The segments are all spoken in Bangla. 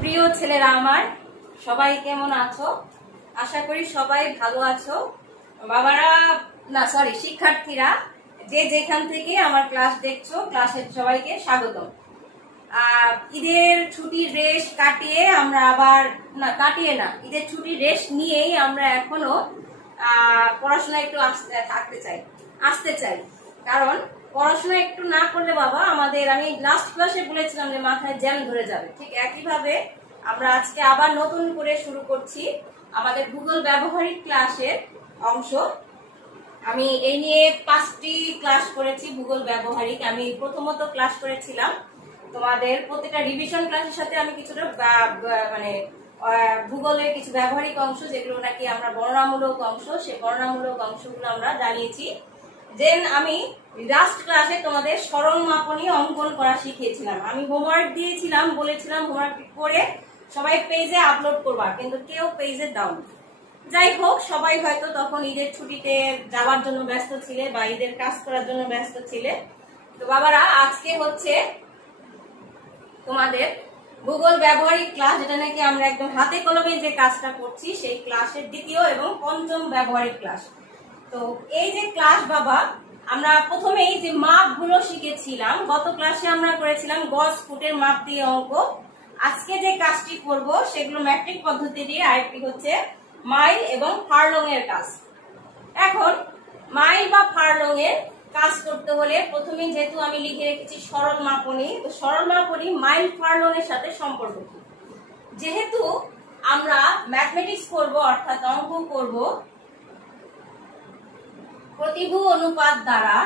প্রিয় ছেলেরা আমার, সবাই কেমন আছো? আশা করি সবাই ভালো আছো। বাবারা না সরি শিক্ষার্থীরা যে যেখান থেকে আমার ক্লাস দেখছো, ক্লাসের সবাইকে স্বাগতম। ঈদের ছুটির রেশ কাটিয়ে আমরা আবার ঈদের ছুটির রেশ নিয়েই আমরা এখনো পড়াশোনা একটু আসতে চাই। কারণ পড়াশোনা একটু না করলে বাবা আমাদের, আমি লাস্ট ক্লাসে বলেছিলাম যে মাথায় জ্যাম ধরে যাবে। ঠিক একইভাবে আমরা আজকে আবার নতুন করে শুরু করছি আমাদের গুগল ব্যবহারিক ক্লাসের অংশ। আমি এই নিয়ে 5টি ক্লাস করেছি গুগল ব্যবহারিক। আমি প্রথমত ক্লাস করেছিলাম তোমাদের প্রত্যেকটা রিভিশন ক্লাসের সাথে আমি কিছুটা মানে গুগলের কিছু ব্যবহারিক অংশ যেগুলো নাকি আমরা বর্ণনামূলক অংশ, সেই বর্ণনামূলক অংশগুলো আমরা জানিয়েছি। দেন আমি লাস্ট ক্লাসে তোমাদের সরল মাপনী অঙ্কন করা শিখিয়েছিলাম। আমি হোমওয়ার্ক দিয়েছিলাম, বলেছিলাম হোমওয়ার্ক করে সবাই পেজে আপলোড করবা, কিন্তু কেউ পেজে দাও। যাই হোক, সবাই হয়তো তখন ঈদের ছুটিতে যাওয়ার জন্য ব্যস্ত ছিলে বা ঈদের কাজ করার জন্য ব্যস্ত ছিলে। তো বাবারা, আজকে হচ্ছে তোমাদের গুগল ব্যবহারিক ক্লাস, যেটা নাকি আমরা একদম হাতে কলমে যে কাজটা করছি সেই ক্লাসের দ্বিতীয় এবং পঞ্চম ব্যবহারিক ক্লাস। তো এই যে ক্লাস বাবা, আমরা প্রথমেই যে মাপগুলো শিখেছিলাম, গত ক্লাসে আমরা করেছিলাম গজ ফুটের মাপ দিয়ে অঙ্ক। আজকে যে কাজটি করব সেগুলো ম্যাট্রিক পদ্ধতি দিয়ে, আরেকটি হচ্ছে মাইল এবং ফারলং এর কাজ। এখন মাইল বা ফারলং এর কাজ করতে হলে প্রথমে যেহেতু আমি লিখে রেখেছি সরল মাপনী, তো সরল মাপনী মাইল ফারলং এর সাথে সম্পর্ক কি? যেহেতু আমরা ম্যাথমেটিক্স করব, অর্থাৎ অঙ্ক করব প্রতিভু অনুপাত দ্বারা,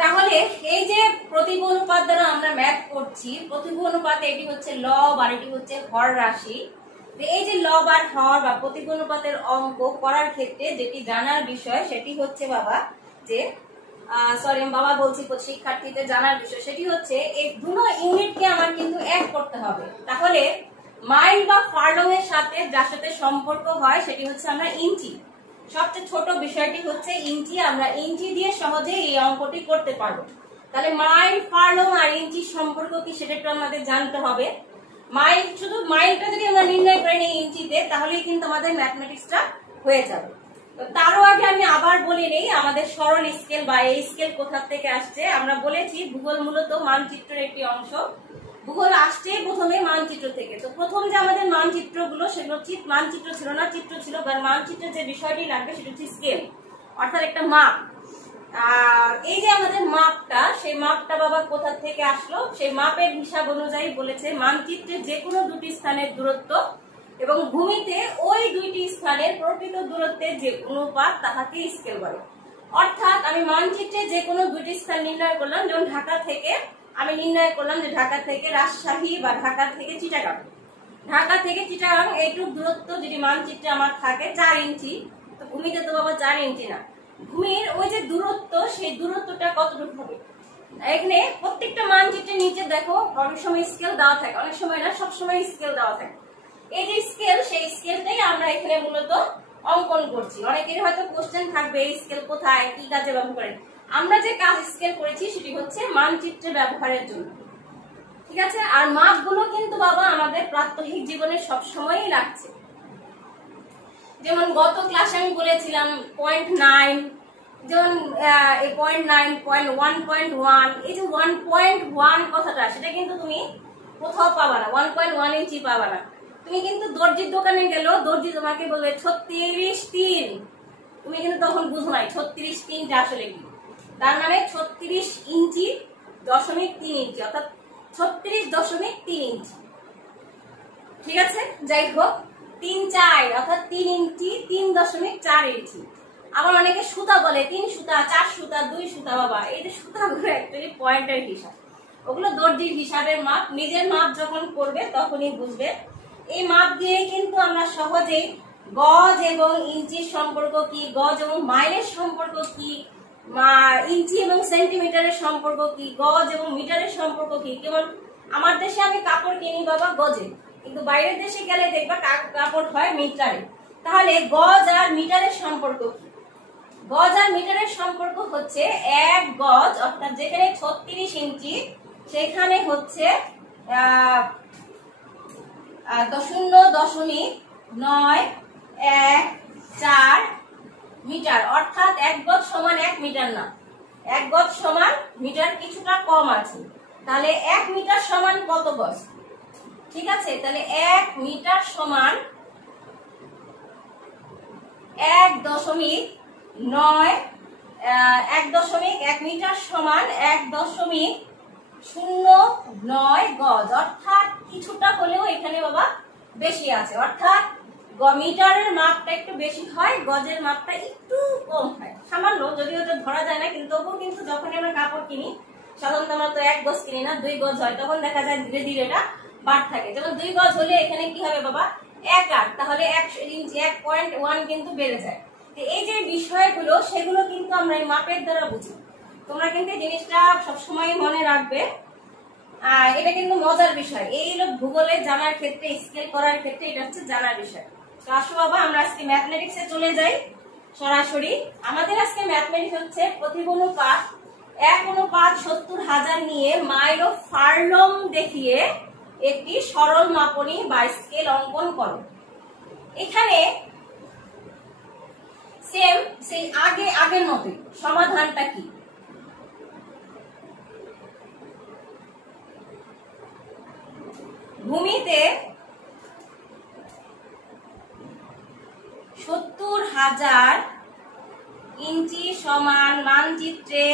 তাহলে এই যে প্রতিভু অনুপাত দ্বারা আমরা ম্যাথ করছি, প্রতিভু অনুপাত এটি হচ্ছে লব আর এটি হচ্ছে হর রাশি। এই যে লব আর হর বা প্রতিভু অনুপাতের অঙ্ক করার ক্ষেত্রে যেটি জানার বিষয় সেটি হচ্ছে বাবা যে বাবা বলছি শিক্ষার্থীদের জানার বিষয় সেটি হচ্ছে এই দুটো ইউনিটকে আমার কিন্তু এক করতে হবে। তাহলে মাইল বা ফারলং এর সাথে যার সাথে সম্পর্ক হয় সেটি হচ্ছে আমরা ইঞ্চি। সবচেয়ে ছোট বিষয়টি হচ্ছে ইঞ্চি, আমরা ইঞ্চি দিয়ে সহজে এই অঙ্কটি করতে পারবো। তাহলে মাইল ফারলং আর ইঞ্চির সম্পর্ক কি সেটা একটু আমাদের জানতে হবে। শুধু মাইলটা যদি আমরা নির্ণয় করে নিই ইঞ্চিতে, তাহলেই কিন্তু আমাদের ম্যাথমেটিক্সটা হয়ে যাবে। তো তারও আগে আমি আবার বলে নেই আমাদের সরল স্কেল বা এই স্কেল কোথা থেকে আসছে। আমরা বলেছি ভূগোল মূলত মানচিত্রের একটি অংশ। ভূগোল আসছে প্রথমে মানচিত্র থেকে। তো প্রথম যে আমাদের মানচিত্রগুলো সেগুলো মানচিত্র ছিল না, চিত্র ছিল। মানচিত্রের যে বিষয়টি লাগবে সেটা হচ্ছে স্কেল, অর্থাৎ একটা মাপ। এই যে আমাদের মাপটা, সেই মাপটা বাবা কোথা থেকে আসলো? সেই মাপের হিসাব অনুযায়ী বলেছে মানচিত্রের যে কোনো দুটি স্থানের দূরত্ব এবং ভূমিতে ওই দুইটি স্থানের প্রকৃত দূরত্বের যে অনুপাত তাহাকে স্কেল বলে। অর্থাৎ আমি মানচিত্রে যে কোনো দুটি স্থান নির্ণয় করলাম, যেমন ঢাকা থেকে আমি নির্ণয় করলাম যে ঢাকা থেকে রাজশাহী বা ঢাকা থেকে চিটাগাং। ঢাকা থেকে চিটাগাং এইটুক দূরত্ব যদি মানচিত্রে আমার থাকে 4 ইঞ্চি, তো ভূমিতে তো বাবা 4 ইঞ্চি না। ভূমির ওই যে দূরত্ব, সেই দূরত্বটা কতটুকু হবে? এখানে প্রত্যেকটা মানচিত্রের নিচে দেখো অনেক সময় স্কেল দেওয়া থাকে, অনেক সময় না, সবসময় স্কেল দেওয়া থাকে। এই যে স্কেল, সেই স্কেলটাই আমরা এখানে মূলত অঙ্কন করছি। অনেকের হয়তো কোশ্চেন থাকবে এই স্কেল কোথায়, কি কাজে ব্যবহার করেন। আমরা যে কাজ স্কেল করেছি সেটি হচ্ছে মানচিত্রে ব্যবহারের জন্য, ঠিক আছে। আর মাপগুলো কিন্তু বাবা আমাদের প্রাত্যহিক জীবনে সবসময়ই লাগছে। যেমন গত ক্লাসে আমি বলেছিলাম 0.9, যেমন 0.9, 1.1, এই যে 1.1 কথাটা, সেটা কিন্তু তুমি কোথাও পাবা না, 1.1 ইঞ্চি পাবা না। তুমি কিন্তু দর্জির দোকানে গেলেও দর্জি তোমাকে বলবে 36.3, তুমি কিন্তু তখন বুঝো নাই 36.3 আসলে কি। তার মানে 36 ইঞ্চি 0.3 ইঞ্চি, অর্থাৎ 36.3 ইঞ্চি। ঠিক আছে, যাই হোক 3/4 অর্থাৎ 3 ইঞ্চি 3.4 ইঞ্চি। আবার অনেকে সুতা বলে 3 সুতা 4 সুতা 2 সুতা। বাবা এই যে সুতাগুলো অ্যাকচুয়ালি পয়েন্টের হিসাব, ওগুলো দর্জির হিসাবের মাপ। নিজের মাপ যখন করবে তখনই বুঝবে। এই মাপ দিয়ে কিন্তু আমরা সহজেই গজ এবং ইঞ্চির সম্পর্ক কি, গজ এবং মাইলের সম্পর্ক কি, ইঞ্চি এবং সেন্টিমিটারের সম্পর্ক কি, গজ এবং মিটারের সম্পর্ক কি। কেবল আমার দেশে আমি কাপড় কিনি বাবা গজে, কিন্তু বাইরের দেশে গেলে দেখবা কাপড় হয় মিটারে। তাহলে গজ আর মিটারের সম্পর্ক কি? গজ আর মিটারের সম্পর্ক হচ্ছে 1 গজ অর্থাৎ যেখানে 36 ইঞ্চি সেখানে হচ্ছে 0.914 মিটার, অর্থাৎ 1 গজ সমান 1 মিটার না, 1 গজ সমান মিটার কিছুটা কম আছে। তাহলে 1 মিটার সমান কত গজ? ঠিক আছে, তাহলে 1 মিটার সমান 1 মিটার সমান 1.09 গজ, অর্থাৎ কিছুটা হলেও এখানে বাবা বেশি আছে। অর্থাৎ মিটারের মাপটা একটু বেশি হয়, গজের মাপটা একটু কম হয়, সামান্য, যদিও এটা ধরা যায় না। কিন্তু তবুও কিন্তু যখন আমরা কাপড় কিনি সাধারণত আমরা তো 1 গজ কিনি না, 2 গজ হয়, তখন দেখা যায় ধীরে ধীরে এটা বাড়তে থাকে। যেমন 2 গজ হলে এখানে কি হবে বাবা 1/8, তাহলে 1 ইঞ্চি 1.1 কিন্তু বেড়ে যায়। তো এই যে বিষয়গুলো সেগুলো কিন্তু আমরা এই মাপের দ্বারা বুঝি। তোমরা কিন্তু জিনিসটা সবসময় মনে রাখবে, এটা কিন্তু মজার বিষয়। এই হলো ভূগোলে জানার ক্ষেত্রে, স্কেল করার ক্ষেত্রে এটা হচ্ছে জানার বিষয়। তো আসো বাবা আমরা আজকে ম্যাথমেটিক্সে চলে যাই সরাসরি। আমাদের আজকে ম্যাথমেটিক্স হচ্ছে প্রতিবনুপাত 1:70,000 নিয়ে মাইল ও ফার্লং দেখিয়ে একটি সরল মাপনী বা স্কেল অঙ্কন করো। এখানে সেম সেই আগের মতই সমাধানটা কি? ভূমিতে 70,000 ইঞ্চি সমান মানচিত্রে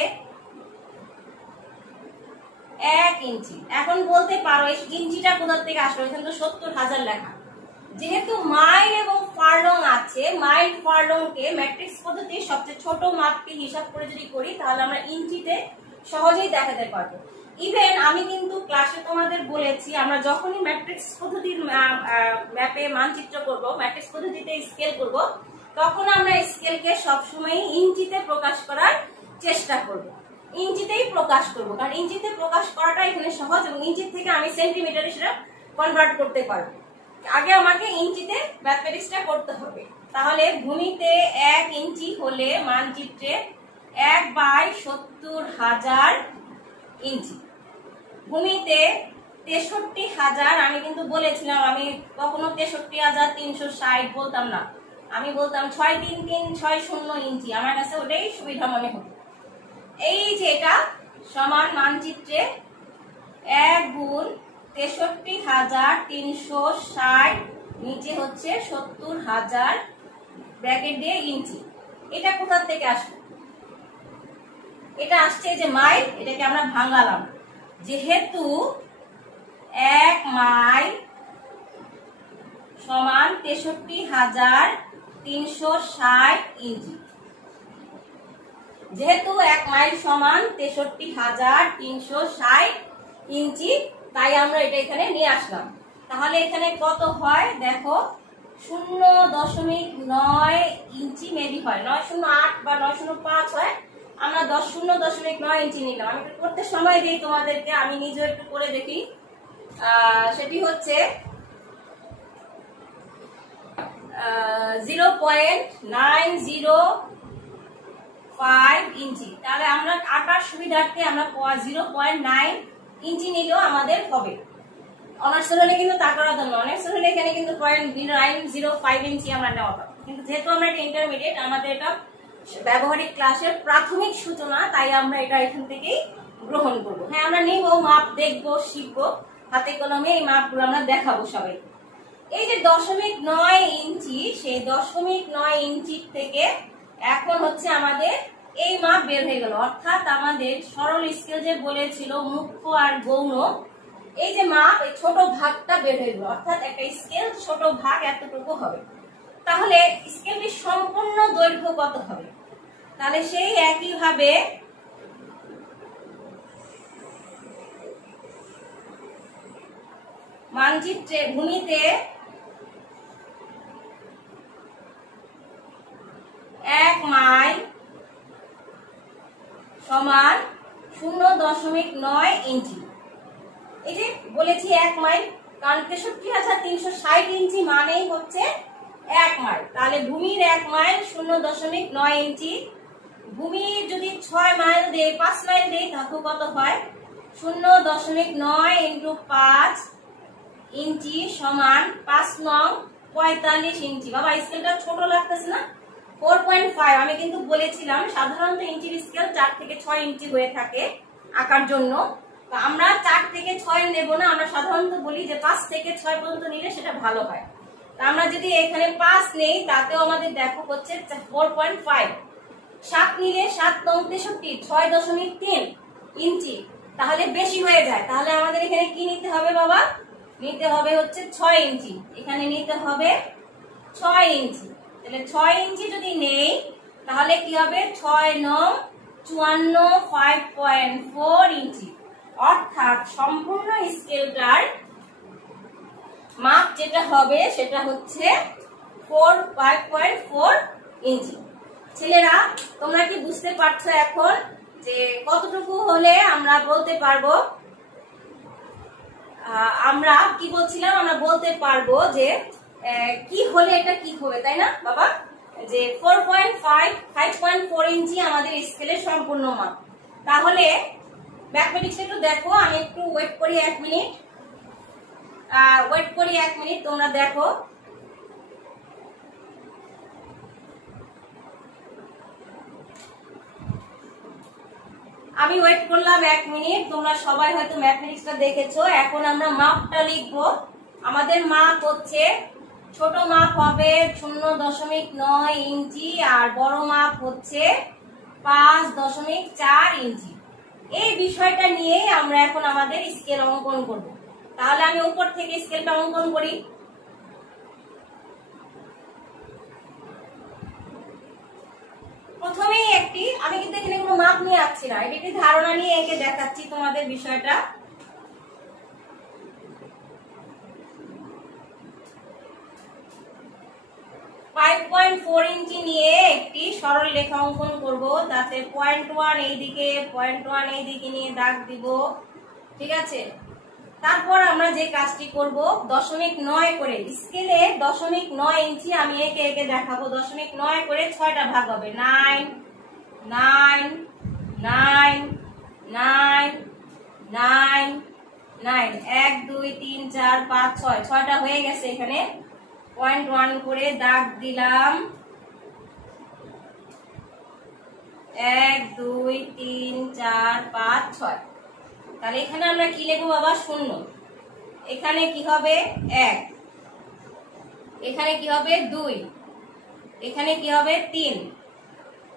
1 ইঞ্চি। এখন বলতে পারো এই ইঞ্চিটা কোথা থেকে আসলো? এখানে তো 70,000 লেখা। যেহেতু মাইল এবং ফার্লং আছে, মাইল ফার্লংকে ম্যাট্রিক্স পদ্ধতির সবচেয়ে ছোট মাপকে হিসাব করে যদি করি তাহলে আমরা ইঞ্চিতে সহজেই দেখাতে পারবো। ইভেন আমি কিন্তু ক্লাসে তোমাদের বলেছি আমরা যখনই ম্যাট্রিক্স পদ্ধতির ম্যাপে মানচিত্র করব, ম্যাট্রিক্স পদ্ধতিতে স্কেল করব, তখন আমরা স্কেলকে সবসময় ইঞ্চিতে প্রকাশ করার চেষ্টা করব, ইঞ্চিতেই প্রকাশ করব, কারণ ইঞ্চিতে প্রকাশ করাটা এখানে সহজ এবং ইঞ্চি থেকে আমি সেন্টিমিটারে সেটা কনভার্ট করতে পারবো। আগে আমাকে ইঞ্চিতে ম্যাথমেটিক্সটা করতে হবে। তাহলে ভূমিতে 1 ইঞ্চি হলে মানচিত্রে 1/70,000 ইঞ্চি। ভূমিতে 63,000, আমি কিন্তু বলেছিলাম আমি কখনো 63,360 বলতাম না, আমি বলতাম 63360 ইঞ্চি, আমার কাছে ওটাই সুবিধা মনে হতো। এই যে এটা সমান মানচিত্রে 1 গুণ 63,360 নিচে হচ্ছে 70,000 ব্র্যাকেট দিয়ে ইঞ্চি। এটা কোথা থেকে আসবে? এটা আসছে যে মাইল, এটাকে আমরা ভাঙালাম, যেহেতু 1 মাইল সমান 63,360 ইঞ্চি, যেহেতু 1 মাইল সমান 63,360 ইঞ্চি, তাই আমরা এটা এখানে নিয়ে আসলাম। তাহলে এখানে কত হয় দেখো, 0.9 ইঞ্চি মেবি হয়, 908 বা 905 হয়। আমরা 0.9 ইঞ্চি নিলাম। আমি একটু করতে সময় দিই তোমাদেরকে, আমি নিজে একটু করে দেখি। সেটি হচ্ছে 0.905 ইঞ্চি। তাহলে আমরা আটার সুবিধার্থে আমরা 0.9 ইঞ্চি নিলেও আমাদের হবে। অনার্স হলে কিন্তু তা করা দরকার, অনার্স হলে এখানে কিন্তু 0.905 ইঞ্চি আমরা নেওয়া হবে। কিন্তু যেহেতু আমরা এটা ইন্টারমিডিয়েট, আমাদের এটা ব্যবহারিক ক্লাসের প্রাথমিক সূচনা, তাই আমরা এটা এখান থেকেই গ্রহণ করবো। হ্যাঁ, আমরা নিব, মাপ দেখবো, শিখবো, হাতে কলমে এই মাপগুলো আমরা দেখাবো সবাই। এই যে 0.9 ইঞ্চি, সেই 0.9 ইঞ্চি থেকে এখন হচ্ছে আমাদের এই মাপ বের হয়ে গেল। অর্থাৎ আমাদের সরল স্কেল যে বলেছিল মুখ্য আর গৌণ, এই যে মাপ, এই ছোট ভাগটা বের হয়ে গেল, অর্থাৎ একটা স্কেল ছোট ভাগ এতটুকু হবে। তাহলে স্কেলটির সম্পূর্ণ দৈর্ঘ্য কত হবে? তাহলে সেই একই ভাবে মানচিত্রে ভূমিতে 1 মাইল সমান 0.9 ইঞ্চি। এই যে বলেছি 1 মাইল, কারণ 63,360 ইঞ্চি মানেই হচ্ছে 1 মাইল। তাহলে ভূমির 1 মাইল 0.9 ইঞ্চি। ভূমি যদি 6 মাইল দেয়, 5 মাইল দেয়, তাহলে কত হয়? 0.9 ইন্টু 5 ইঞ্চি সমান 5 নং 45 ইঞ্চি। বাবা স্কেলটা ছোট লাগতেছে না? 4.5। আমি কিন্তু বলেছিলাম সাধারণত ইঞ্চির স্কেল 4 থেকে 6 ইঞ্চি হয়ে থাকে আঁকার জন্য। তো আমরা 4 থেকে 6 নেব না, আমরা সাধারণত বলি যে 5 থেকে 6 পর্যন্ত নিলে সেটা ভালো হয়। তো আমরা যদি এখানে 5 নেই, তাতেও আমাদের দেখো হচ্ছে 4.5। 7 নিলে 7 নং 63, 6.3 ইঞ্চি, তাহলে বেশি হয়ে যায়। তাহলে আমাদের এখানে কি নিতে হবে বাবা? নিতে হবে হচ্ছে 6 ইঞ্চি। এখানে নিতে হবে 6 ইঞ্চি। তাহলে 6 ইঞ্চি যদি নেই, তাহলে কি হবে? 6 নং 54, 5.4 ইঞ্চি। অর্থাৎ সম্পূর্ণ স্কেলটার মাপ যেটা হবে সেটা হচ্ছে 5.4 ইঞ্চি। ছেলেরা, তোমরা কি বুঝতে পারছো এখন যে কতটুকু হলে আমরা বলতে পারবো? আমরা কি বলছিলাম? আমরা বলতে পারবো যে কি হলে এটা কি হবে, তাই না বাবা? যে 5.4 ইঞ্চি আমাদের স্কেলের সম্পূর্ণ মাপ। তাহলে ম্যাথমেটিক্স একটু দেখো, আমি একটু ওয়েট করি 1 মিনিট, তোমরা দেখো। আমি ওয়েট করলাম 1 মিনিট, তোমরা সবাই হয়তো ম্যাথমেটিক্সটা দেখেছো। এখন আমরা মাপটা লিখবো। আমাদের মাপ হচ্ছে, ছোট মাপ হবে 0.9 ইঞ্চি আর বড় মাপ হচ্ছে 5.4 ইঞ্চি। এই বিষয়টা নিয়েই আমরা এখন আমাদের স্কেল অঙ্কন করব। তাহলে আমি উপর থেকে স্কেলটা অঙ্কন করি। প্রথমেই আমি কিন্তু এখানে কোনো মাপ নিয়ে আসছি না, এটা একটি ধারণা নিয়ে এঁকে দেখাচ্ছি তোমাদের বিষয়টা। .4 ইঞ্চি নিয়ে একটি সরল রেখা অঙ্কন করব, তাতে 0.1 এইদিকে, 0.1 এইদিকে নিয়ে দাগ দিব, ঠিক আছে? তারপর আমরা যে কাজটি করব, 0.9 করে স্কেলে 0.9 ইঞ্চি আমি এঁকে এঁকে দেখাবো। 0.9 করে 6টা ভাগ হবে, 9 9 9 9 9 9, 1 2 3 4 5 6, 6টা হয়ে গেছে। এখানে 0.1 করে দাগ দিলাম, 1 2 3 4 5 6। তাহলে এখানে আমরা কি লিখবো বাবা? 0। এখানে কি হবে? 1। এখানে কি হবে? 2। এখানে কি হবে? 3।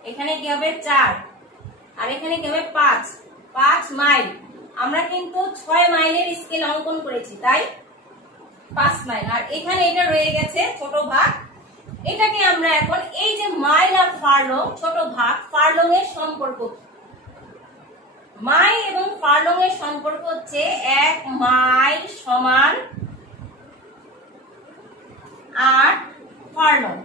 এখানে কি হবে? 4। আর এখানে কি হবে? 5। 5 মাইল। আমরা কিন্তু 6 মাইলের স্কেল অঙ্কন করেছি, তাই 5 মাইল। আর এখানে এটা রয়ে গেছে ছোট ভাগ। এটাকে আমরা এখন এই যে মাইল আর ফারলং, ছোট ভাগ, ফারলং এর সম্পর্ক, মাইল এবং ফারলং এর সম্পর্ক হচ্ছে 1 মাইল সমান 8 ফারলং।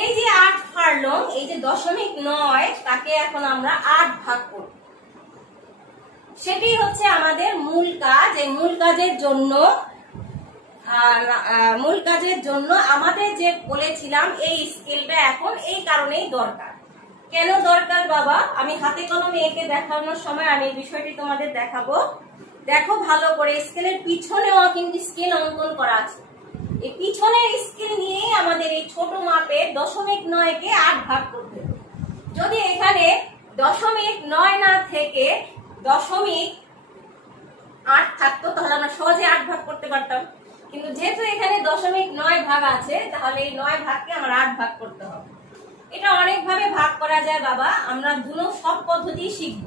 এই যে 8 ফারলং, এই যে 0.9, তাকে এখন আমরা 8 ভাগ করব। সেটি হচ্ছে আমাদের মূল কাজ। এই মূল কাজের জন্য আমাদের যে বলেছিলাম এই স্কেলটা এখন এই কারণেই দরকার। কেন দরকার বাবা? আমি হাতে কলমে এঁকে দেখানোর সময় আমি এই বিষয়টি তোমাদের দেখাবো। দেখো ভালো করে, স্কেলের পিছনেও কিন্তু স্কেল অঙ্কন করা আছে। এই পিছনের স্কেল নিয়ে আমাদের এই ছোট মাপের 0.9 কে 8 ভাগ করতে হবে। যদি এখানে 0.9 না থেকে 0.8 থাকতো, তাহলে আমরা সহজে 8 ভাগ করতে পারতাম। কিন্তু যেহেতু এখানে 0.9 ভাগ আছে, তাহলে এই 9 ভাগকে আমরা 8 ভাগ করতে হবে। এটা অনেকভাবে ভাগ করা যায় বাবা, আমরা দুনো সব পদ্ধতি শিখব।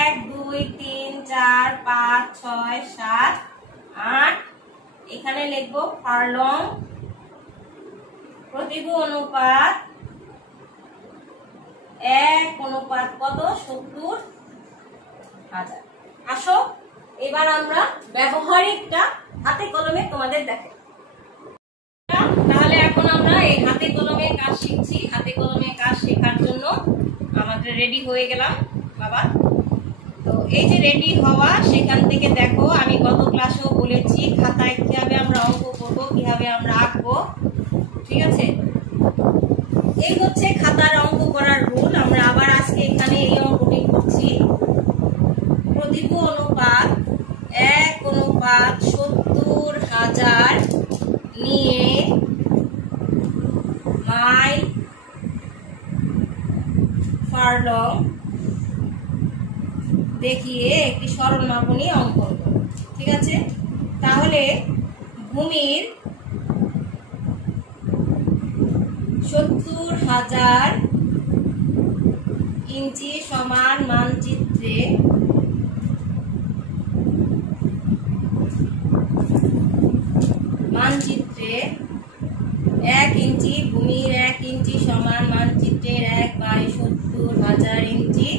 এক, দুই, তিন, চার, পাঁচ, ছয়, সাত, আট। এখানে লিখবো ফার্লং, প্রতিভু অনুপাত 1 কত 70,000। আসো এবার আমরা ব্যবহারিকটা হাতে কলমে তোমাদের দেখে। তাহলে এখন আমরা এই হাতে কলমে কাজ শিখছি। হাতে কলমে কাজ শেখার জন্য আমাদের রেডি হয়ে গেলাম বাবা। তো এই যে রেডি হওয়া, সেখান থেকে দেখো আমি গত ক্লাসেও বলেছি খাতায় কিভাবে আমরা অঙ্ক করবো, কিভাবে আমরা আঁকবো। ঠিক আছে, এই হচ্ছে খাতার অঙ্ক করার রুল। আমরা আবার আজকে এখানে এই অঙ্কটি করছি। প্রতিভু অনুপাত 1:70,000 নিয়ে মাইল ফার্লং দেখিয়ে একটি সরলমাপনী অঙ্কন করব। ঠিক আছে, তাহলে ভূমির 70,000 ইঞ্চি সমান মানচিত্রে মানচিত্রে 1 ইঞ্চি, ভূমির 1 ইঞ্চি সমান মানচিত্রের 1/70,000 ইঞ্চি,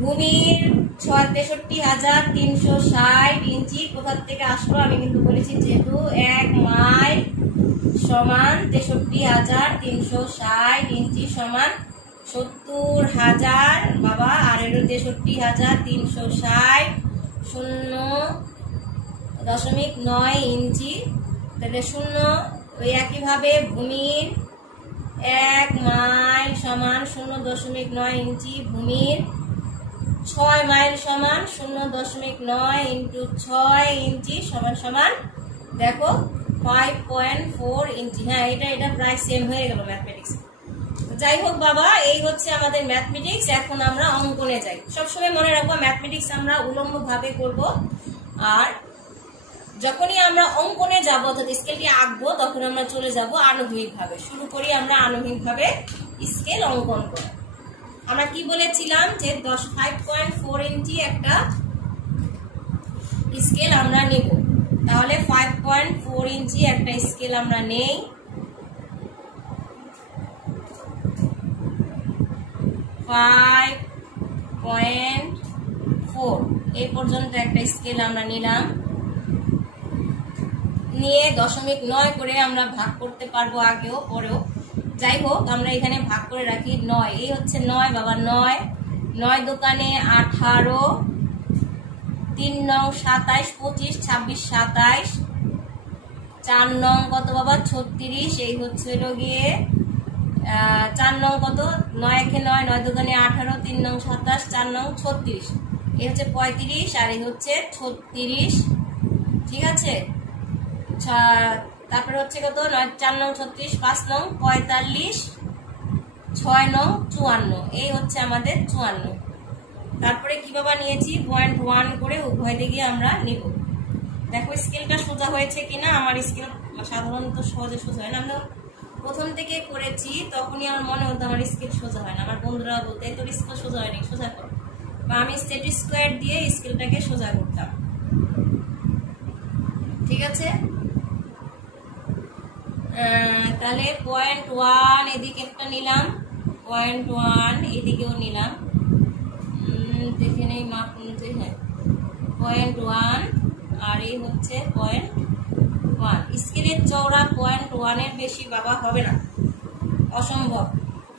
ভূমির 63,360 ইঞ্চি কোথা থেকে আসলো আমি কিন্তু বলেছি, যেহেতু 1 মাইল সমান 63,360 ইঞ্চি সমান 70,000 বাবা, আর এর 63,360 0.9 ইঞ্চি। তাহলে 0 ওই একইভাবে ভূমির 1 মাইল সমান 0.9 ইঞ্চি, ভূমির 6 মাইল সমান 0.9 ইন্টু 6 ইঞ্চি সমান সমান দেখো 5.4 ইঞ্চি। হ্যাঁ, এটা প্রায় সেম হয়ে গেল ম্যাথমেটিক্স। যাই হোক বাবা, এই হচ্ছে আমাদের ম্যাথমেটিক্স। এখন আমরা অঙ্কনে যাই। সবসময় মনে রাখবো ম্যাথমেটিক্স আমরা উলম্ব ভাবে করব, আর যখনই আমরা অঙ্কনে যাব অর্থাৎ স্কেলটি আঁকবো তখন আমরা চলে যাব আনুভূমিক ভাবে। শুরু করি আমরা আনুভূমিক ভাবে স্কেল অঙ্কন করে। আমরা কি বলেছিলাম যে 5.4 ইঞ্চি একটা স্কেল আমরা নেব। তাহলে 5.4 ইঞ্চি একটা স্কেল আমরা নেই। 5.4 এই পর্যন্ত একটা স্কেল আমরা নিলাম। নিয়ে 0.9 করে আমরা ভাগ করতে পারবো, আগেও পরেও। যাই হোক, আমরা এখানে ভাগ করে রাখি 9। এই হচ্ছে 9 বাবা, 9 9 দোকানে 18, 3 নং 27, 25, 26, 27, 4 নং কত বাবা 36। এই হচ্ছে গিয়ে 4 নং কত, 9 একে 9, 9 দোকানে 18, 3 নং 27, 4 নং 36। এই হচ্ছে 35 আর এই হচ্ছে 36। ঠিক আছে, তারপরে হচ্ছে কত 4 নং 36, 5 নং 45, 6 নং 54। এই হচ্ছে আমাদের 54। তারপরে কি বাবা নিয়েছি 0.1 করে উভয় দিকে আমরা নিব। দেখো স্কেলটা সোজা হয়েছে কিনা। আমার স্কেল সাধারণত সহজে সোজা হয় না। আমরা প্রথম থেকে করেছি তখনই আমার মনে হতো আমার স্কেল সোজা হয় না। আমার বন্ধুরা বলতে তোর স্কেল সোজা হয়নি, সোজা কর। বা আমি সেট স্কোয়ার দিয়ে স্কেলটাকে সোজা করতাম। ঠিক আছে, তাহলে 0.1 এদিকে একটা নিলাম, 0.1 এদিকেও নিলাম। দেখে নেই মাপ অনুযায়ী। হ্যাঁ, 0.1 আর এই হচ্ছে 0.1। স্কেলের চওড়া 0.1 এর বেশি বাবা হবে না, অসম্ভব।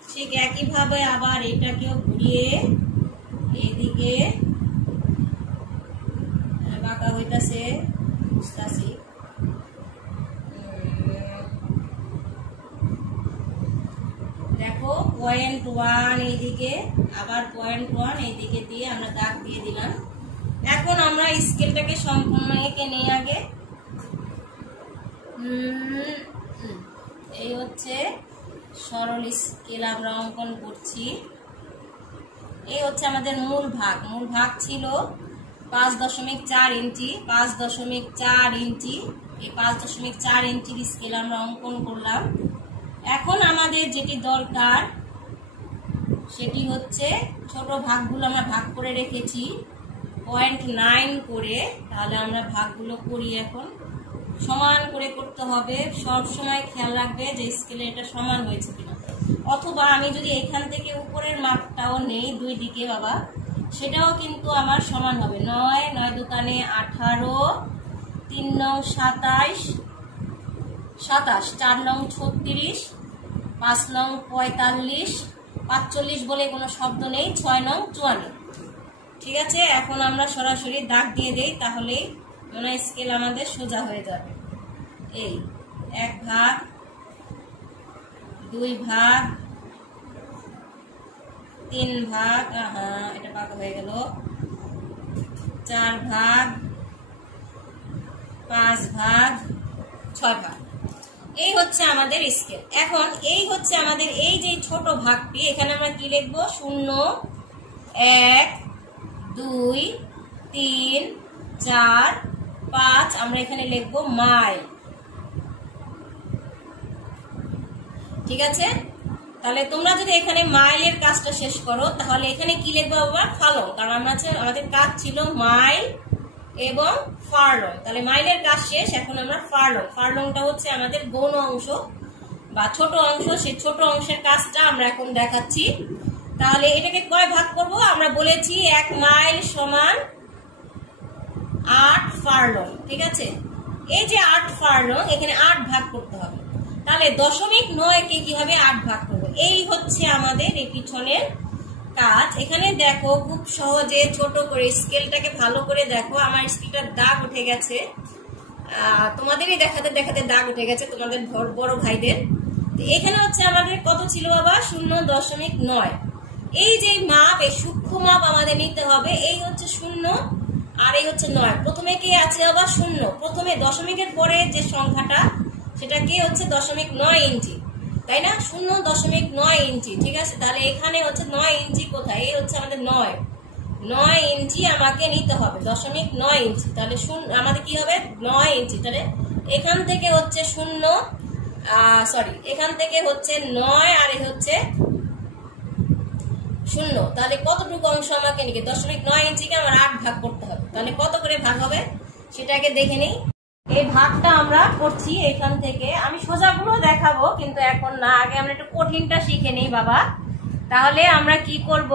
ঠিক একইভাবে আবার এটাকেও ঘুরিয়ে এদিকে বাঁকা হইতাছে, বুঝতেছি। দেখো 0.1 এইদিকে, আবার 0.1 এইদিকে দিয়ে আমরা দাগ দিয়ে দিলাম। এখন আমরা স্কেলটাকে সম্পূর্ণ এঁকে নেই আগে। এই হচ্ছে সরল স্কেল আমরা অঙ্কন করছি। এই হচ্ছে আমাদের মূল ভাগ। মূল ভাগ ছিল 5.4 ইঞ্চি, 5.4 ইঞ্চি এই 5.4 ইঞ্চির স্কেল আমরা অঙ্কন করলাম। এখন আমাদের যেটি দরকার সেটি হচ্ছে ছোট ভাগগুলো আমরা ভাগ করে রেখেছি 0.9 করে। তাহলে আমরা ভাগগুলো করি, এখন সমান করে করতে হবে। সব সময় খেয়াল রাখবে যে স্কেলে এটা সমান হয়েছে কিনা, অথবা আমি যদি এখান থেকে উপরের মাপটাও নেই দুই দিকে বাবা, সেটাও কিন্তু আমার সমান হবে। 9 9 দোকানে 18, 3 নং 27, 27, 4 নং 36, 5 নং 45, 45 বলে কোনো শব্দ নেই, 6 নং 54। ঠিক আছে, এখন আমরা সরাসরি দাগ দিয়ে দেই, তাহলে মনে হয় স্কেল আমাদের সোজা হয়ে যাবে। এই 1 ভাগ, 2 ভাগ, 3 ভাগ, এটা পাকা হয়ে গেল, 4 ভাগ, 5 ভাগ, 6 ভাগ। এই হচ্ছে আমাদের স্কেল। এখন এই হচ্ছে আমাদের এই যে ছোট ভাগটি, এখানে আমরা কি লিখবো? 0, 1, 2, 3, 4, 5, আমরা এখানে লিখবো মাইল। ঠিক আছে, তাহলে তোমরা যদি এখানে মাইলের কাজটা শেষ করো তাহলে এখানে কি লিখবো বাবা? ফালং, কারণ আমাদের কাজ ছিল মাইল এবং ফারলং। তাহলে মাইলের কাজ শেষ, এখন আমরা ফারলং। ফারলংটা হচ্ছে আমাদের গৌণ অংশ বা ছোট অংশ, সেই ছোট অংশের কাজটা আমরা এখন দেখাচ্ছি। তাহলে এটাকে কয় ভাগ করব? আমরা বলেছি 1 মাইল সমান 8 ফারলং। ঠিক আছে, এই যে 8 ফারলং, এখানে 8 ভাগ করতে হবে। তাহলে 0.9 কে কিভাবে 8 ভাগ করবো? এই হচ্ছে আমাদের এই পিছনের কাজ। এখানে দেখো খুব সহজে ছোট করে স্কেলটাকে ভালো করে দেখো। আমার স্কেলটার দাগ উঠে গেছে, তোমাদেরই দেখাতে দেখাতে দাগ উঠে গেছে, তোমাদের বড় ভাইদের। এখানে হচ্ছে আমাদের কত ছিল বাবা? 0.9। এই যে মাপ, এই সূক্ষ্ম মাপ আমাদের নিতে হবে। এই হচ্ছে 0 আর এই হচ্ছে 9। প্রথমে কি আছে বাবা? 0। প্রথমে দশমিকের পরে যে সংখ্যাটা সেটা কি হচ্ছে? 0.9 ইঞ্চি, তাই না? 0.9 ইঞ্চি। ঠিক আছে, তাহলে এখানে হচ্ছে 9 ইঞ্চি কোথায়? এই হচ্ছে আমাদের 9 ইঞ্চি আমাকে নিতে হবে, 0.9 ইঞ্চি। তাহলে আমাদের কি হবে? 9 ইঞ্চি। তাহলে এখান থেকে হচ্ছে 0, এখান থেকে হচ্ছে 9 আর এই হচ্ছে 0। তাহলে কতটুকু অংশ আমাকে নিকে? 0.9 ইঞ্চিকে আমার 8 ভাগ করতে হবে। তাহলে কত করে ভাগ হবে সেটাকে দেখে নিই। এই ভাগটা আমরা করছি এখান থেকে। আমি সোজাগুলো দেখাবো কিন্তু এখন না, আগে আমরা একটু কঠিনটা শিখে নিই বাবা। তাহলে আমরা কি করব?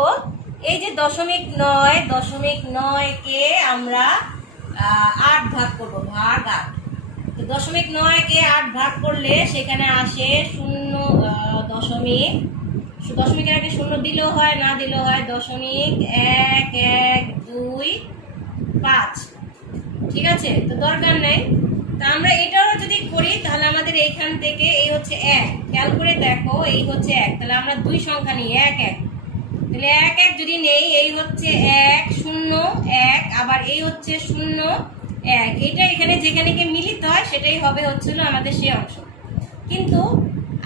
এই যে 0.9 কে আমরা 8 ভাগ করব, ভাগ 8। তো 0.9 কে 8 ভাগ করলে সেখানে আসে 0.0 আগে 0 দিলেও হয়, না দিলেও হয়, 0.1125। ঠিক আছে, তো দরকার নেই। তা আমরা এটাও যদি করি তাহলে আমাদের এইখান থেকে এই হচ্ছে 1, খেয়াল করে দেখো, এই হচ্ছে 1। তাহলে আমরা 2 সংখ্যা নিই, 1 1। তাহলে 1 1 যদি নেই, এই হচ্ছে 1 0 1, আবার এই হচ্ছে 0 1। এটা এখানে যেখানে গিয়ে মিলিত হয় সেটাই হবে হচ্ছিল আমাদের সেই অংশ। কিন্তু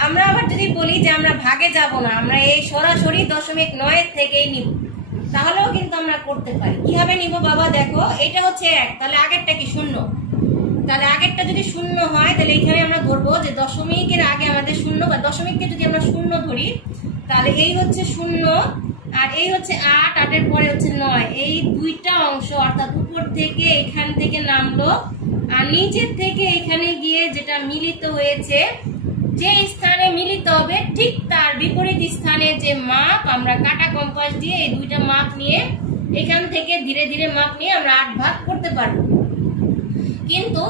আমরা আবার যদি বলি যে আমরা ভাগে যাব না, আমরা এই সরাসরি 0.9 থেকেই নিব, তাহলেও কিন্তু আমরা করতে পারি। কিভাবে নিব বাবা? দেখো, এটা হচ্ছে 1, তাহলে আগেরটা কি? 0। তাহলে আগেরটা যদি 0 হয় তাহলে এখানে আমরা ধরবো যে দশমিকের আগে আমাদের 0, বা দশমিককে যদি আমরা 0 ধরি তাহলে এই হচ্ছে 0 আর এই হচ্ছে 8, 8-এর পরে হচ্ছে 9। এই দুইটা অংশ অর্থাৎ উপর থেকে এখান থেকে নামলো আর নিচের থেকে এখানে গিয়ে যেটা মিলিত হয়েছে, যে স্থানে মিলিত হবে ঠিক তার বিপরীত স্থানে যে মাপ, আমরা কাটা কম্পাস দিয়ে এই দুইটা মাপ নিয়ে এখান থেকে ধীরে ধীরে মাপ নিয়ে আমরা 8 ভাগ করতে পারবো। কিন্তু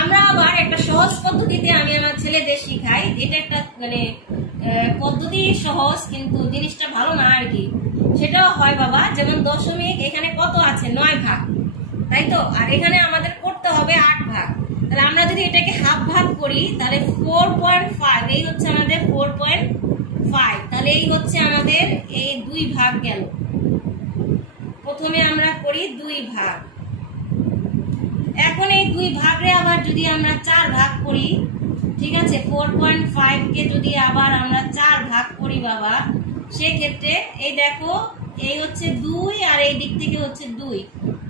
আমরা আবার একটা সহজ পদ্ধতিতে আমি আমার ছেলেদের শিখাই। এটা একটা মানে পদ্ধতি সহজ, কিন্তু জিনিসটা ভালো না আর কি। সেটাও হয় বাবা, যেমন দশমিক এখানে কত আছে? 9 ভাগ, তাই তো? আর এখানে আমাদের করতে হবে 8 ভাগ। তাহলে আমরা যদি এটাকে হাফ ভাগ করি তাহলে 4.5, এই হচ্ছে আমাদের 4.5। তাহলে এই হচ্ছে আমাদের এই 2 ভাগ গেল। প্রথমে আমরা করি 2 ভাগ। এখন এই 2 ভাগরে আবার যদি আমরা 4 ভাগ করি, ঠিক আছে, 4.5 কে যদি আবার আমরা 4 ভাগ করি বাবা, সেক্ষেত্রে এই দেখো এই হচ্ছে 2 আর এই দিক থেকে হচ্ছে 2।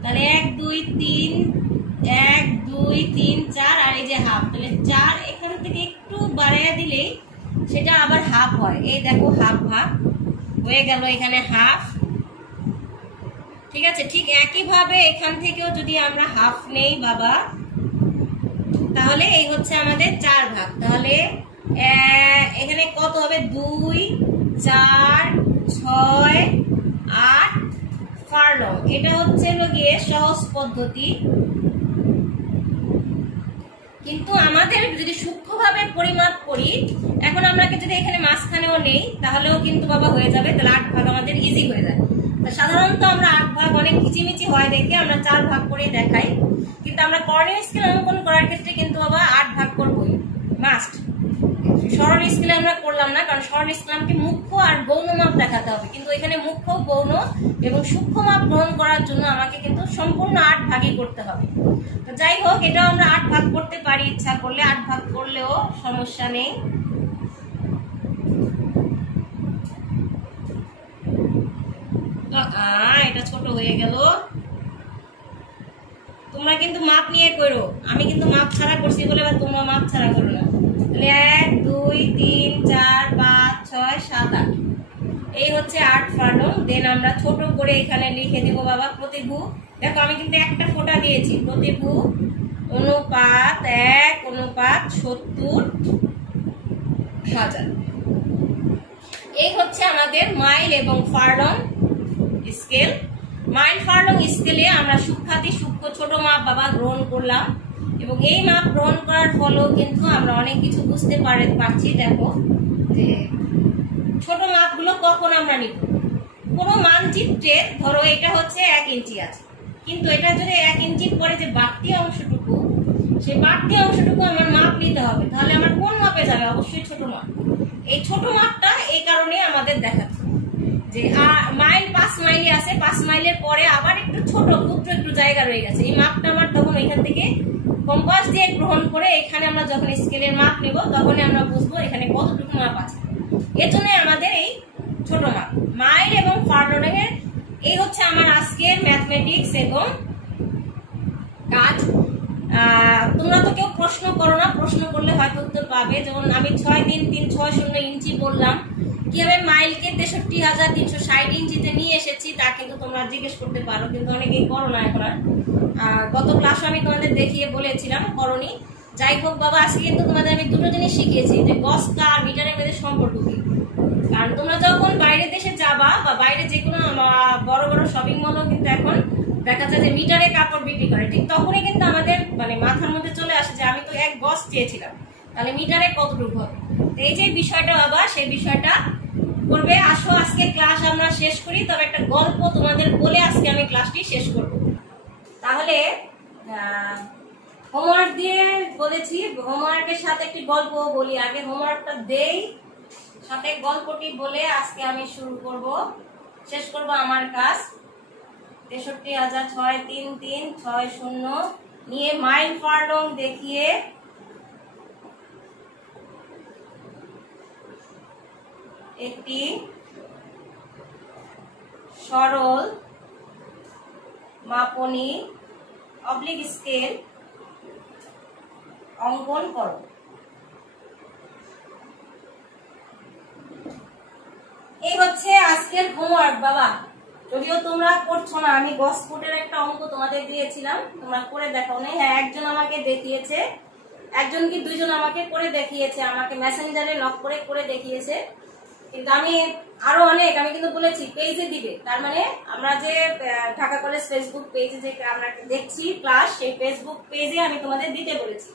তাহলে 1 2 3 1 2 3 4 আর এই যে হাফ, তাহলে 4 এখান থেকে একটু বাড়াইয়া দিলেই সেটা আবার হাফ হয়। এই দেখো হাফ হাফ হয়ে গেল, এখানে হাফ। ঠিক আছে, ঠিক একইভাবে এখান থেকেও যদি আমরা হাফ নেই বাবা, তাহলে এই হচ্ছে আমাদের 4 ভাগ। তাহলে এখানে কত হবে? 2 4 6 8 ফার্লং। এটা হচ্ছে গিয়ে সহজ পদ্ধতি, কিন্তু আমাদের যদি সূক্ষ্মভাবে পরিমাপ করি, এখন আমরা যদি এখানে মাঝখানেও নেই তাহলেও কিন্তু বাবা হয়ে যাবে। তাহলে 8 ভাগ আমাদের ইজি হয়ে যায়। সাধারণত আমরা 8 ভাগ অনেক কিচিমিচি হয় দেখে আমরা 4 ভাগ করে দেখাই, কিন্তু আমরা কর্ণীয় স্কেল অঙ্কন করার ক্ষেত্রে কিন্তু বাবা 8 ভাগ করবোই মাস্ট। সরল স্কেলে আমরা করলাম না, কারণ সরল স্কেলে আমাকে মুখ্য আর গৌণ মাপ দেখাতে হবে, কিন্তু এখানে মুখ্য, গৌণ এবং সূক্ষ্ম মাপ গ্রহণ করার জন্য আমাকে কিন্তু সম্পূর্ণ 8 ভাগই করতে হবে। তো যাই হোক, এটাও আমরা 8 ভাগ করতে পারি ইচ্ছা করলে, 8 ভাগ করলেও সমস্যা নেই। এটা ছোট হয়ে গেল। তোমরা কিন্তু মাপ নিয়ে করো, আমি কিন্তু মাপ ছাড়া করছি বলে তোমরা মাপ ছাড়া করো না। তাহলে 1 2 3 4 5 6 7 8, এই হচ্ছে 8 ফার্লং। দেন আমরা ছোট করে এখানে লিখে দিব বাবা প্রতিভু। দেখো আমি কিন্তু একটা ফোঁটা দিয়েছি। প্রতিভু অনুপাত 1 অনুপাত 70,000। এই হচ্ছে আমাদের মাইল এবং ফার্লং স্কেল। মাইল ফার্লং স্কেলে আমরা সূক্ষ্মাতি সূক্ষ্ম ছোট মাপ বাবা গ্রহণ করলাম, এবং এই মাপ গ্রহণ করার ফলেও কিন্তু আমরা অনেক কিছু বুঝতে পারছি। দেখো যে ছোট মাপগুলো কখন আমরা নিব। কোনো মানচিত্রে ধরো এটা হচ্ছে 1 ইঞ্চি আছে, কিন্তু এটা যদি 1 ইঞ্চির পরে যে বাড়তি অংশটুকু, সেই বাড়তি অংশটুকু আমার মাপ নিতে হবে। তাহলে আমার কোন মাপে যাবে? অবশ্যই ছোট মাপ। এই ছোট মাপটা এই কারণে আমাদের দেখাচ্ছে যে মাইল 5 মাইলই আছে, 5 মাইলের পরে আবার একটু ছোট ক্ষুদ্র একটু জায়গা রয়ে গেছে। এই মাপটা আমার তখন এখান থেকে কম্পাস দিয়ে গ্রহণ করে এখানে আমরা যখন স্কেলের মাপ নেব তখনই আমরা বুঝবো এখানে কতটুকু মাপ আছে। এর জন্য আমাদের এই ছোট মাপ মাইল এবং ফার্লং এর। এই হচ্ছে আমার আজকের ম্যাথমেটিক্স এবং কাজ। তোমরা তো কেউ প্রশ্ন করো না, প্রশ্ন করলে হয়তো উত্তর পাবে। যেমন আমি 63360 ইঞ্চি বললাম, কিভাবে মাইলকে 63,360 ইঞ্চিতে নিয়ে এসেছি তা কিন্তু তোমরা জিজ্ঞেস করতে পারো, কিন্তু অনেকেই করো না এখন। গত ক্লাসে আমি তোমাদের দেখিয়ে বলেছিলাম করনি। যাই হোক বাবা, আজকে কিন্তু তোমাদের আমি দুটো জিনিস শিখিয়েছি, যে গজকা আর মিটারের মধ্যে সম্পর্ক কি। কারণ তোমরা যখন বাইরের দেশে যাবা বা বাইরে যে কোনো বড় বড় শপিং মলও কিন্তু এখন দেখা যায় যে মিটারে কাপড় বিক্রি করে, ঠিক তখনই কিন্তু আমাদের মানে মাথার মধ্যে চলে আসে যে আমি তো 1 গজ চেয়েছিলাম, তাহলে মিটারে কতটুকু হবে। এই যে বিষয়টা বাবা, সেই বিষয়টা করবে। আসো আজকে ক্লাস আমরা শেষ করি, তবে একটা গল্প তোমাদের বলে আজকে আমি ক্লাসটি শেষ করব। তাহলে হোমওয়ার্ক দিয়ে বলেছি, হোমওয়ার্কের সাথে একটি গল্প বলি। আগে হোমওয়ার্কটা দেই, সাথে গল্পটি বলে আজকে আমি শুরু করব, শেষ করব আমার কাজ। 63,63360 নিয়ে মাইল ফার্লং দেখিয়ে একটি সরল মাপনী অবলিক স্কেল অঙ্কন করো। এই হচ্ছে আজকের হোমওয়ার্ক বাবা। যদিও তোমরা করছো না, আমি গস ফুটের একটা অঙ্ক তোমাদের দিয়েছিলাম, তোমরা করে দেখাও নাই। হ্যাঁ, একজন আমাকে দেখিয়েছে, একজন কি দুইজন আমাকে করে দেখিয়েছে, আমাকে মেসেঞ্জারে লক করে দেখিয়েছে। কিন্তু আমি আরো অনেক, আমি কিন্তু বলেছি পেজে দিবে। তার মানে আমরা যে ঢাকা কলেজ ফেসবুক পেজে যে আমরা দেখছি ক্লাস, সেই ফেসবুক পেজে আমি তোমাদের দিতে বলেছি।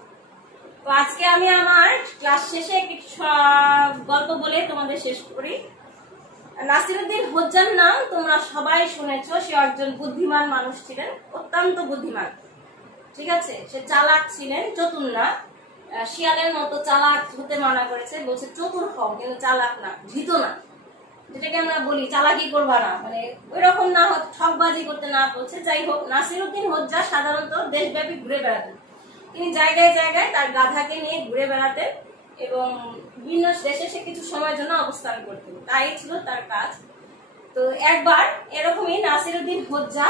তো আজকে আমি আমার ক্লাস শেষে একটি গল্প বলে তোমাদের শেষ করি। নাসিরউদ্দিন হোজ্জার নাম তোমরা সবাই শুনেছো। সে একজন বুদ্ধিমান মানুষ ছিলেন, অত্যন্ত বুদ্ধিমান। ঠিক আছে, সে চালাক ছিলেন, চতুর না। শিয়ালের মতো চালাক হতে মানা করেছে, বলছে চতুর হও কিন্তু চালাক না, ধৃত না। যেটাকে আমরা বলি চালাকি করবা না, মানে ওই রকম না, ঠকবাজি করতে না বলছে। যাই হোক, নাসিরউদ্দিন হোজ্জা সাধারণত দেশব্যাপী ঘুরে বেড়াতেন। তিনি জায়গায় জায়গায় তার গাধাকে নিয়ে ঘুরে বেড়াতেন এবং বিভিন্ন দেশে সে কিছু সময়ের জন্য অবস্থান করতেন, তাই ছিল তার কাজ। তো একবার এরকমই নাসিরউদ্দিন হোজ্জা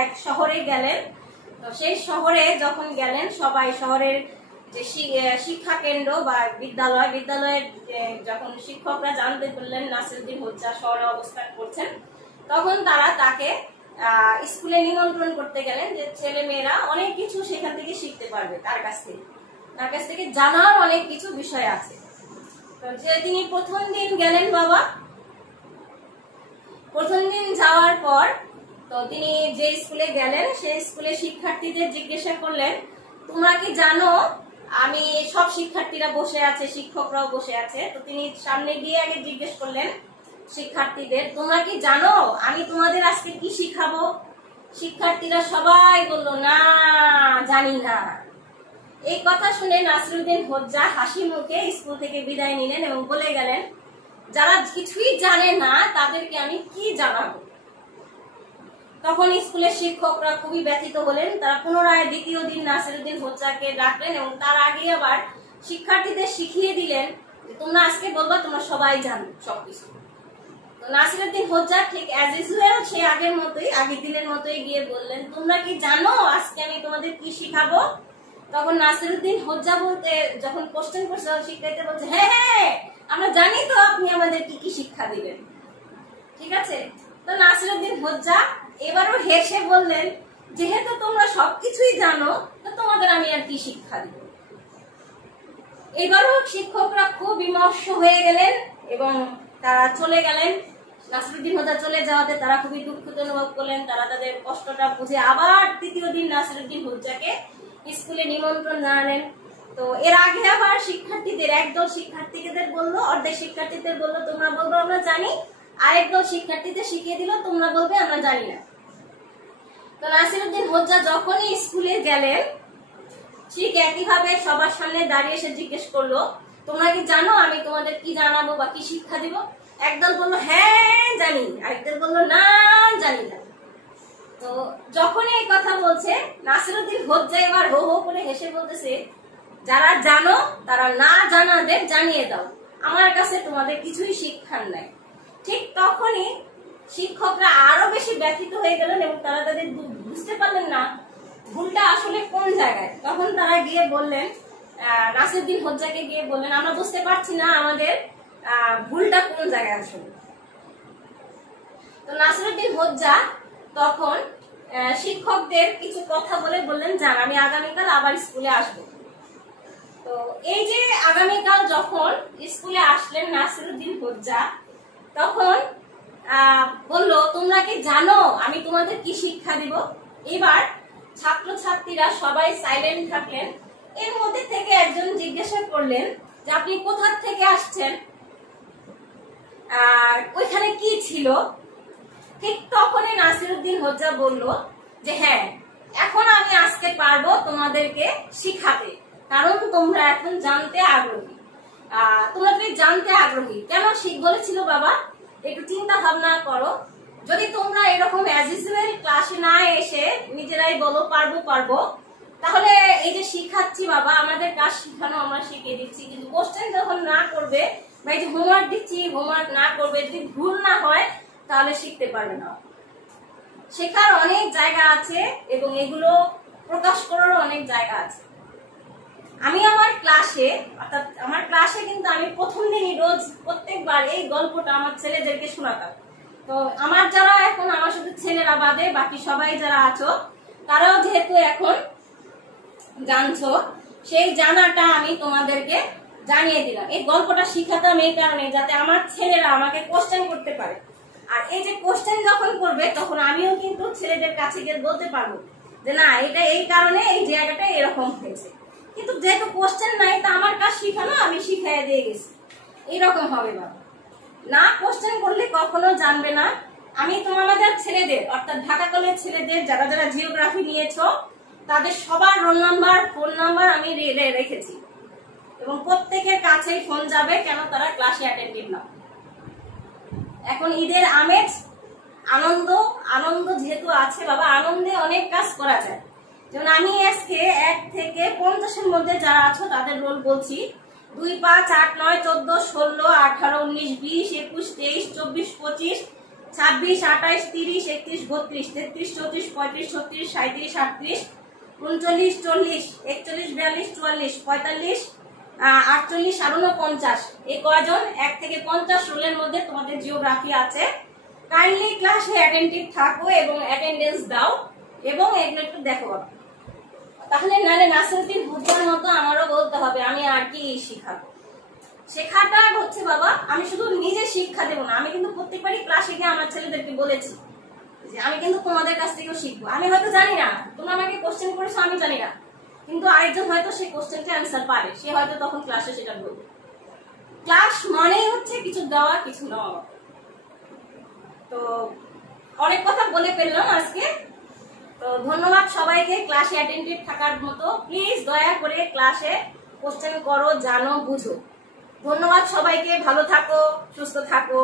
এক শহরে গেলেন। তো সেই শহরে যখন গেলেন, সবাই শহরের যে শিক্ষা কেন্দ্র বা বিদ্যালয়ের যখন শিক্ষকরা জানতে পারলেন নাসিরউদ্দিন হোজ্জা শহরে অবস্থান করছেন, তখন তারা তাকে স্কুলে নিমন্ত্রণ করতে গেলেন যে ছেলে মেয়েরা অনেক কিছু সেখান থেকে শিখতে পারবে, তার কাছ থেকে জানার অনেক কিছু বিষয় আছে। তো যে তিনি প্রথম দিন গেলেন বাবা, প্রথম দিন যাওয়ার পর তো তিনি যে স্কুলে গেলেন সেই স্কুলে শিক্ষার্থীদের জিজ্ঞাসা করলেন, তোমরা কি জানো আমি সব শিক্ষার্থীরা বসে আছে, শিক্ষকরাও বসে আছে। তো তিনি সামনে গিয়ে আগে জিজ্ঞেস করলেন শিক্ষার্থীদের, তোমরা কি জানো আমি তোমাদের আজকে কি শিখাবো? শিক্ষার্থীরা সবাই বলল, না জানি না। এই কথা শুনে নাসিরউদ্দিন হোজ্জা হাসি মুখে স্কুল থেকে বিদায় নিলেন এবং বলে গেলেন, যারা কিছুই জানে না তাদেরকে আমি কি জানাবো। তখন স্কুলের শিক্ষকরা খুবই ব্যথিত হলেন। তারা পুনরায় দ্বিতীয় দিন নাসিরউদ্দিন হোজ্জাকে ডাকলেন এবং তার আগে আবার শিক্ষার্থীদের শিখিয়ে দিলেন যে তোমরা আজকে বলবা তোমরা সবাই জানো সবকিছু। তো নাসিরউদ্দিন হোজ্জা ঠিক অ্যাজ ইউজুয়াল সে আগের দিনের মতোই গিয়ে বললেন, তোমরা কি জানো আজকে আমি তোমাদের কি শিখাবো? তখন নাসিরউদ্দিন হোজ্জা বলতে যখন কোশ্চেন করছে শিক্ষার্থী বলছে, হ্যাঁ হ্যাঁ আমরা জানি তো আপনি আমাদের কি কি শিক্ষা দিবেন। ঠিক আছে, তো নাসিরউদ্দিন হোজ্জা এবারও হেসে বললেন, যেহেতু তোমরা সবকিছুই জানো তো তোমাদের আমি আর কি শিক্ষা দিব। এবারও শিক্ষকরা খুব বিমর্ষ হয়ে গেলেন এবং তারা চলে গেলেন। নাসিরউদ্দিন হোজ্জা চলে যাওয়াতে তারা খুবই দুঃখিত অনুভব করলেন। তারা তাদের কষ্টটা বুঝে আবার তৃতীয় দিন নাসিরউদ্দিন হোজ্জাকে স্কুলে নিমন্ত্রণ জানালেন। তো এর আগে আবার শিক্ষার্থীদের একদল শিক্ষার্থীদের বললো, অর্ধেক শিক্ষার্থীদের বললো তোমরা বলবো আমরা জানি, আরেকদল শিক্ষার্থীদের শিখিয়ে দিল তোমরা বলবে আমরা জানি না। তো নাসিরউদ্দিন হোজ্জা যখনই স্কুলে গেলেন ঠিক একইভাবে সবার সামনে দাঁড়িয়ে এসে জিজ্ঞেস করলো, তোমরা কি জানো আমি তোমাদের কি জানাবো বা কি শিক্ষা দিব? একদল বললো হ্যাঁ জানি, আরেকদল বললো না জানি না। তো যখনই এই কথা বলছে নাসিরউদ্দিন হোজ্জা এবার হো হো করে হেসে বলতেছে, যারা জানো তারা না জানাদের জানিয়ে দাও, আমার কাছে তোমাদের কিছুই শিক্ষার নাই। ঠিক তখনই শিক্ষকরা আরো বেশি ব্যথিত হয়ে গেলেন এবং তারা তাদের বুঝতে পারলেন না ভুলটা আসলে কোন জায়গায়। তখন তারা গিয়ে বললেন, নাসিরউদ্দিন হোজ্জাকে গিয়ে বললেন, আমরা বুঝতে পারছি না আমাদের ভুলটা কোন জায়গায় আসলে। তো নাসিরউদ্দিন হোজ্জা তখন শিক্ষকদের কিছু কথা বলে বললেন, যান আমি আগামীকাল আবার স্কুলে আসবো। তো এই যে আগামীকাল যখন স্কুলে আসলেন নাসিরউদ্দিন হোজ্জা, তখন বললো, তোমরা কি জানো আমি তোমাদের কি শিক্ষা দিব? এবার ছাত্রছাত্রীরা সবাই সাইলেন্ট থাকলেন। এর মধ্যে থেকে একজন জিজ্ঞাসা করলেন যে আপনি কোথা থেকে আসছেন আর ওইখানে কি ছিল? ঠিক তখনই নাসিরউদ্দিন হোজ্জা বলল যে হ্যাঁ এখন আমি আজকে পারবো তোমাদেরকে শিখাতে, কারণ তোমরা এখন জানতে আগ্রহী। তোমরা কি জানতে আগ্রহী কেন বলেছিল বাবা? একটু চিন্তা ভাবনা করো, যদি তোমরা এরকম অ্যাজ ইউজুয়াল ক্লাসে না এসে নিজেরাই বলো পারবো, তাহলে এই যে শিখাচ্ছি বাবা, আমাদের কাজ শিখানো আমরা শিখিয়ে দিচ্ছি, কিন্তু কোশ্চেন যখন না করবে বা এই যে হোমওয়ার্ক দিচ্ছি হোমওয়ার্ক না করবে, যদি ভুল না হয় তাহলে শিখতে পারবে না। শেখার অনেক জায়গা আছে এবং এগুলো প্রকাশ করারও অনেক জায়গা আছে। আমি আমার ক্লাসে কিন্তু আমি প্রথম দিনই রোজ প্রত্যেকবার এই গল্পটা আমার ছেলেদেরকে শোনাতাম। তো আমার যারা এখন আমার শুধু ছেলেরা বাদে বাকি সবাই যারা আছো তারাও যেহেতু এখন জানছো, সেই জানাটা আমি তোমাদেরকে জানিয়ে দিলাম। এই গল্পটা শিখাতাম এই কারণে যাতে আমার ছেলেরা আমাকে কোশ্চেন করতে পারে, আর এই যে কোশ্চেন যখন করবে তখন আমিও কিন্তু ছেলেদের কাছে গিয়ে বলতে পারবো যে না এটা এই কারণে এই জায়গাটা এরকম হয়েছে। কিন্তু যেহেতু কোশ্চেন নাই তা আমার কাজ শিখানো, আমি শিখাই দিয়ে গেছি, এইরকম হবে বাবা। না কোশ্চেন করলে কখনো জানবে না। আমি তোমাদের ছেলেদের অর্থাৎ ঢাকা কলেজ ছেলেদের যারা যারা জিওগ্রাফি নিয়েছো তাদের সবার রোল নাম্বার ফোন নাম্বার আমি রেখেছি এবং প্রত্যেকের কাছেই ফোন যাবে, কেন তারা ক্লাসে অ্যাটেন্টিভ না। এখন ঈদের আমেজ আনন্দ যেহেতু আছে বাবা, আনন্দে অনেক কাজ করা যায়। যেমন আমি আজকে 1 থেকে 50-এর মধ্যে যারা আছো তাদের রোল বলছি। 2, 5, 8, 9, 14, 16, 18, 19, 20, 21, 23, 24, 25, 26, 28, 30, 31, 32, 33, 34, 35, 36, 37, 38, 39, 40, 41, 42, 44, 45, 48, 49, এই কয়জন 1 থেকে 50 রোলের মধ্যে তোমাদের জিওগ্রাফি আছে। কাইন্ডলি ক্লাসে অ্যাটেন্টিভ থাকো এবং অ্যাটেন্ডেন্স দাও এবং এগুলো একটু দেখো। তাহলে নালে নাসিরুদ্দিন হুজ্জার মতো আমারও বলতে হবে আমি আর কি শিখাবো। শেখাটা হচ্ছে বাবা, আমি শুধু নিজে শিক্ষা দেবো না, আমি কিন্তু প্রত্যেকবারই ক্লাসে গিয়ে আমার ছেলেদেরকে বলেছি যে আমি কিন্তু তোমাদের কাছ থেকেও শিখবো। আমি হয়তো জানি না, তোমরা আমাকে কোশ্চেন করেছো আমি জানি না, কিন্তু আরেকজন হয়তো সেই কোশ্চেনটা অ্যান্সার পারে, সে হয়তো তখন ক্লাসে সেটা বলবে। ক্লাস মানেই হচ্ছে কিছু দেওয়া কিছু নেওয়া। তো অনেক কথা বলে ফেললাম আজকে। তো ধন্যবাদ সবাইকে ক্লাসে অ্যাটেন্টিভ থাকার মতো। প্লিজ দয়া করে ক্লাসে কোশ্চেন করো, জানো, বুঝো। ধন্যবাদ সবাইকে, ভালো থাকো, সুস্থ থাকো।